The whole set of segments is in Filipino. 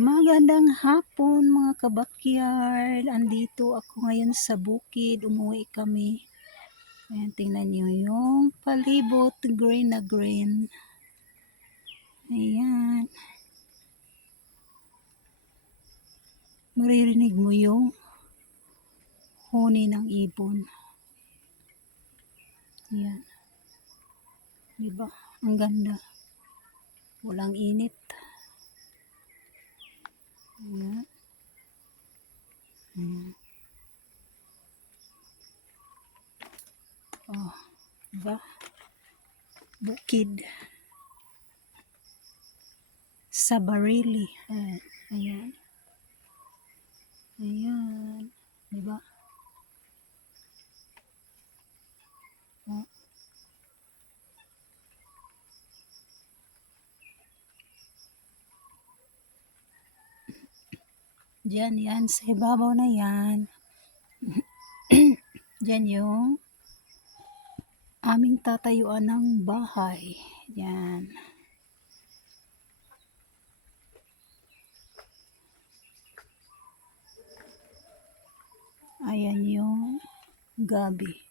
Magandang hapon mga kabakyard. Andito ako ngayon sa bukid. Umuwi kami. Ayan, tingnan nyo yung palibot. Green na green. Ayan. Maririnig mo yung huni ng ibon. Ayan. Diba? Ang ganda. Walang init. Ayan. Ayan. Oh, diba? Bukid. Sa Barili. Ayan. Ayan. Ayan. Diba? Oh. Diyan yan, sa ibabaw na yan. Diyan yung aming tatayuan ng bahay. Yan. Ayan yung gabi.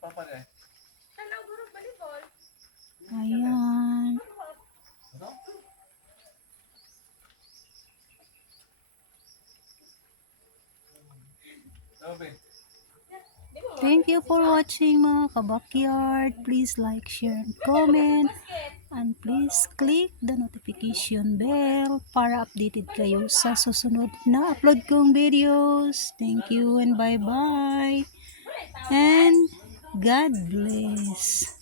Ayan. Thank you for watching mga kabakyard. Please like, share, and comment. And please click the notification bell para updated kayo sa susunod na upload kong videos. Thank you and bye-bye. And God bless.